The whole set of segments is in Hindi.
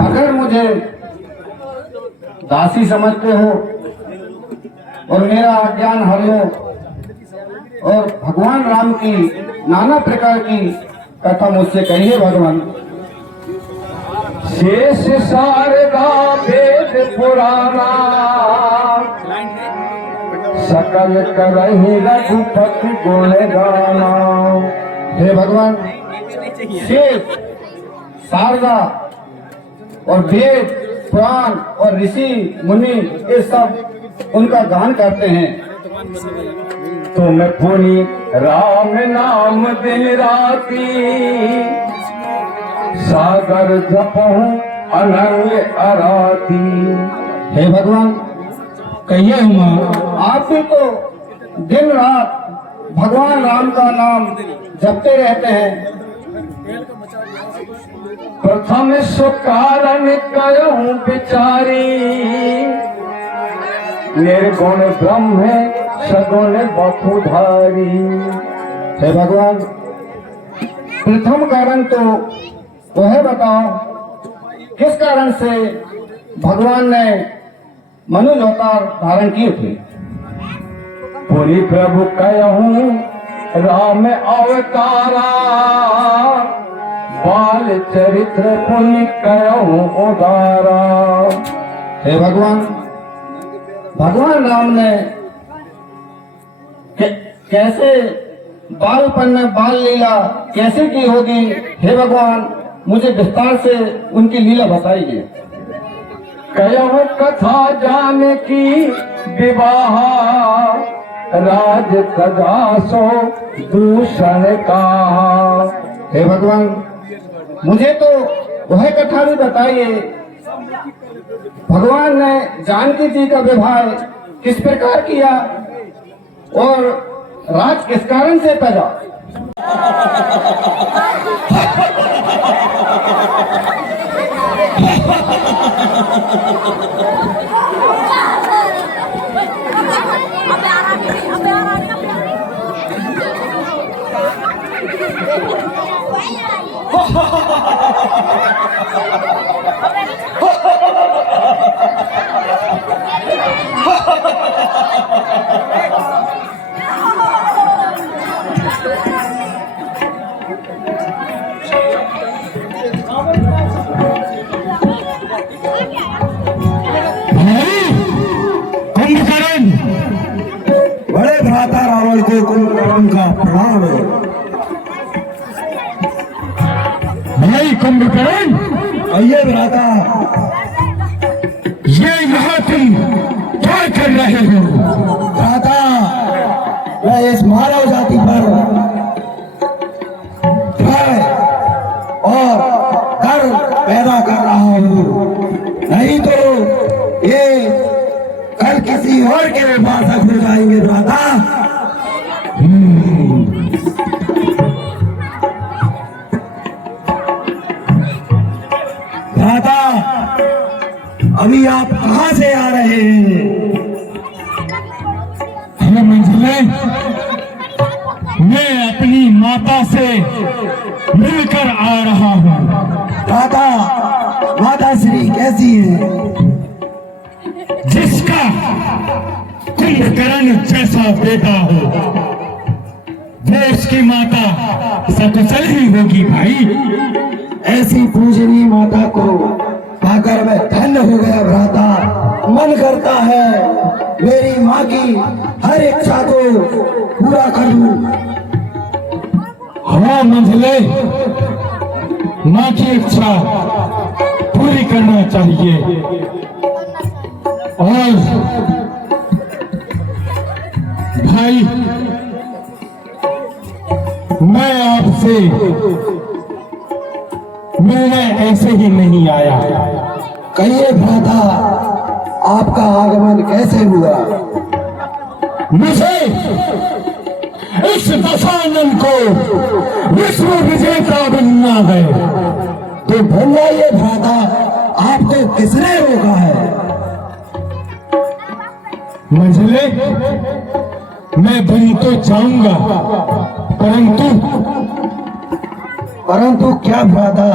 अगर मुझे दासी समझते हो और मेरा अज्ञान हर लो और भगवान राम की नाना प्रकार की कथा मुझसे कहिए भगवान। शेष शारदा वेद पुराना सकल करहि रघुपति गुण गाना। हे भगवान, शेष शारदा और वेद पुराण और ऋषि मुनि ये सब उनका गान करते हैं। तुम पुनि राम नाम दिन राती सागर जपहु अनंग अराती। हे भगवान, कहिए हुआ आप भी तो दिन रात भगवान राम का नाम जपते रहते हैं। प्रथम सुकारण कयहु विचारी निर्गुण ब्रह्म सगुण बपुधारी। हे भगवान, प्रथम कारण तो वह बताओ किस कारण से भगवान ने मनुष्य अवतार धारण किए थे। पुरी प्रभु कयहु राम अवतारा बाल चरित्र पुनि कयहु उदारा। हे भगवान, भगवान राम ने कैसे बालपन में बाल लीला कैसे की होगी। हे भगवान, मुझे विस्तार से उनकी लीला बताइए। कयहु कथा जाने की विवाह राज कदासो दूषण का। हे भगवान, मुझे तो वह कथा भी बताइए भगवान ने जानकी जी का विवाह किस प्रकार किया और राज किस कारण से पैदा। बड़े भ्राता रावण को प्रणाम का प्रणाम। भाई कुंभकर्ण, आइए भ्राता। ये यहाँ तुम क्या कर रहे हो? भ्राता, मैं इस मानव जाति पर भय और डर पैदा कर रहा हूँ, नहीं तो ये कल किसी और के उपासक हो जाएंगे भ्राता। भ्राता, अभी आप कहाँ से आ रहे हैं? मंझले, मैं अपनी माता से मिलकर आ रहा हूँ। भ्राता, माता श्री कैसी है? जिसका कुंभकर्ण जैसा बेटा हो, वो उसकी माता सकुशल ही होगी भाई। ऐसी पूजनीय माता को पाकर मैं धन्य हो गया भ्राता। मन करता है मेरी माँ की हर इच्छा को पूरा कर लूं। हाँ मंझले, माँ की इच्छा पूरी करना चाहिए। और भाई, मैं आपसे मिलने ऐसे ही नहीं आया। कहिए भ्राता, आपका आगमन कैसे हुआ? मुझे इस दशानन को विश्व विजेता बनना है। तो बन जाइए भ्राता, आपको किसने रोका है? मंझले, मैं बन तो जाऊंगा, परंतु क्या भ्राता?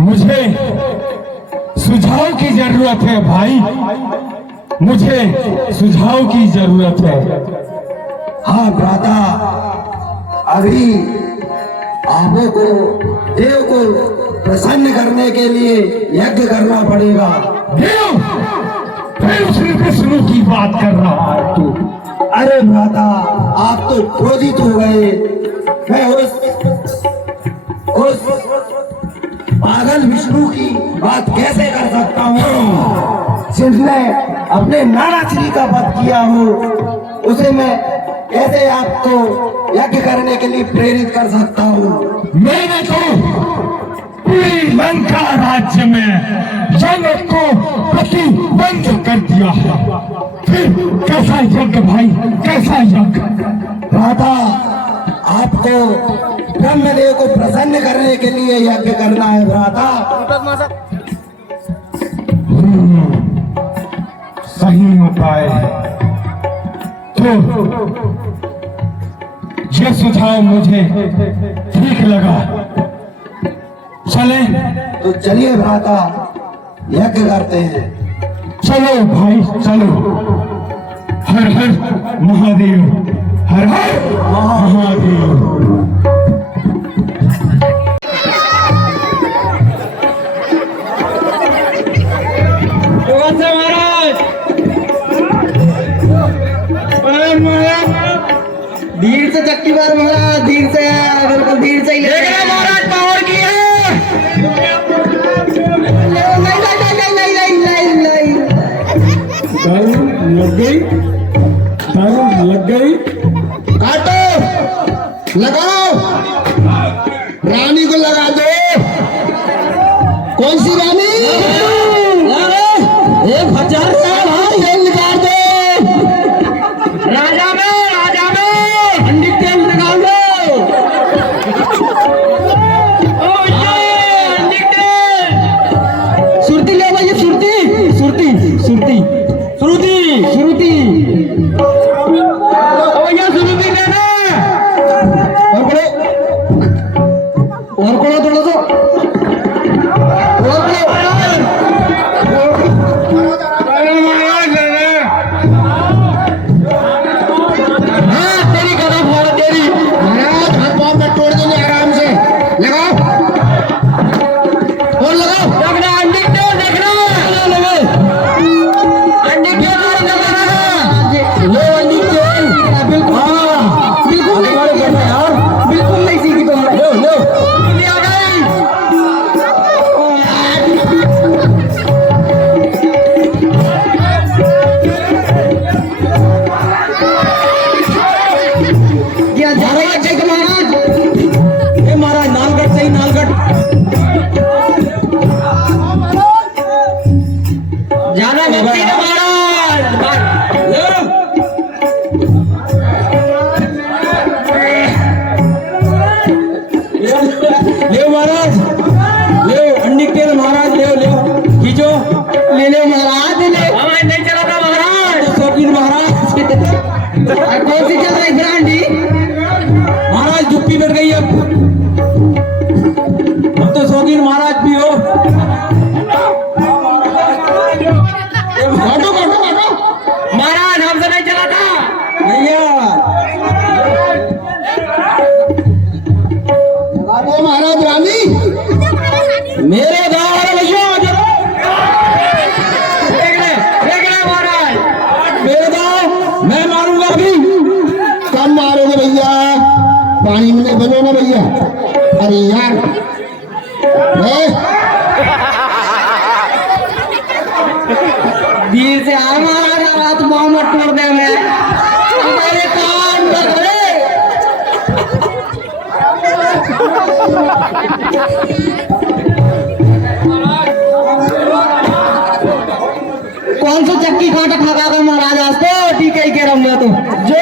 मुझे सुझाव की जरूरत है भाई, मुझे सुझाव की जरूरत है। हाँ भ्राता, अभी आपको देव को प्रसन्न करने के लिए यज्ञ करना पड़ेगा। देव, फिर श्री विष्णु की बात कर रहा है तू? अरे भ्राता, आप तो क्रोधित हो गए। मैं उस पागल विष्णु की बात कैसे कर सकता हूँ जिसने अपने नाना श्री का वध किया हो? उसे मैं कैसे आपको यज्ञ करने के लिए प्रेरित कर सकता हूँ? मैंने तो पूरी लंका राज्य में जगत को प्रतिबंध कर दिया है। फिर कैसा यज्ञ भाई, कैसा यज्ञ? भ्राता, आपको ब्रह्मदेव को प्रसन्न करने के लिए यज्ञ करना है भ्राता। सही उपाय है। तो ये सुझाव मुझे ठीक लगा। चले? तो चलिए भ्राता, यज्ञ करते हैं। चलो भाई चलो। हर हर महादेव, हर हर महादेव। धीर से चक्की मार महाराज, धीर से, बिल्कुल धीर से ही महाराज। पावर की है। लग गई, लग गई। काटो, लगाओ, रानी को लगा दो। कौन सी रानी? अरे 1000 भाई, ये निकाल दो। राजा में पंडित तेल निकाल दो। सुरती ले भाई, सुरती सुरती सुरती सुरती सुरती। भैया सुरती लेना। और कोड़ा थोड़ा सा और कौन सी चल रही ब्रांडी? महाराज जुप्पी बैठ गई अब तो शौकीन महाराज भी हो। महाराज हमसे नहीं चला था भैया। महाराज रानी मेरे गाँव वाले भैया देख ले महाराज मेरे गाँव मैं मारूंगा अभी। कब मारोगे भैया? पानी में नहीं बनो ना भैया। अरे यार वीर से आ महाराज रात मोहम्मद तोड़ दे मैं हमारे कान कर रहे। कौन सा चक्की कांटा खा कर महाराज आज तो टीके के रंगा तो जो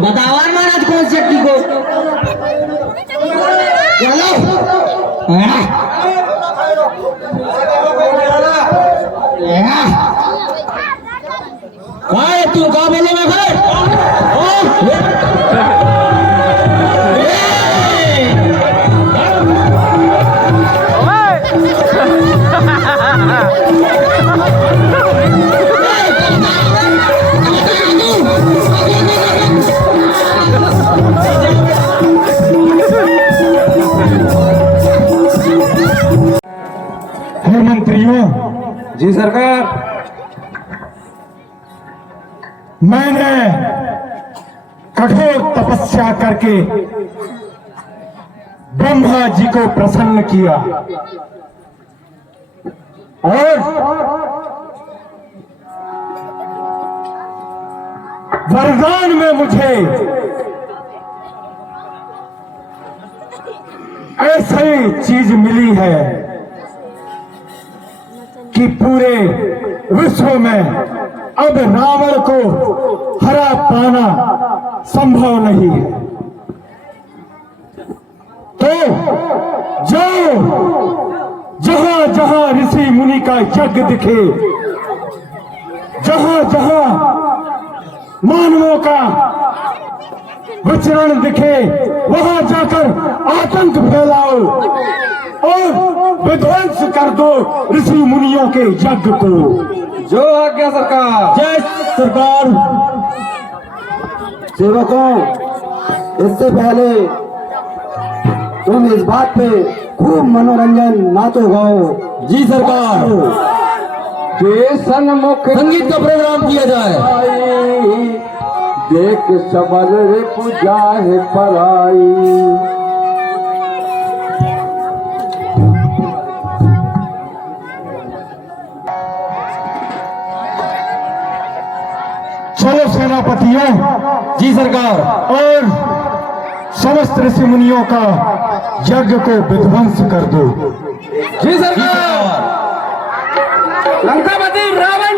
बताओ महाराज कौन सी चक्की को चलो तू कहा बोलो मैं खड़े मंत्रियों, जी सरकार। मैंने कठोर तपस्या करके ब्रह्मा जी को प्रसन्न किया और वरदान में मुझे ऐसी चीज मिली है कि पूरे विश्व में अब रावण को हरा पाना संभव नहीं है। तो जाओ, जहां जहां ऋषि मुनि का यज्ञ दिखे, जहां जहां मानवों का विचरण दिखे, वहां जाकर आतंक फैलाओ और विध्वंस कर दो ऋषि मुनियों के यज्ञ को। जो आज्ञा सरकार। जय सरकार। सेवकों, इससे पहले तुम इस बात पे खूब मनोरंजन नाचो गाओ। जी सरकार। सन्मुख संगीत का प्रोग्राम किया जाए। देख समर रे पूजा है पराई। चलो सेनापतियों। जी सरकार। और समस्त ऋषि मुनियों का यज्ञ को विध्वंस कर दो। जी सरकार। लंकापति रावण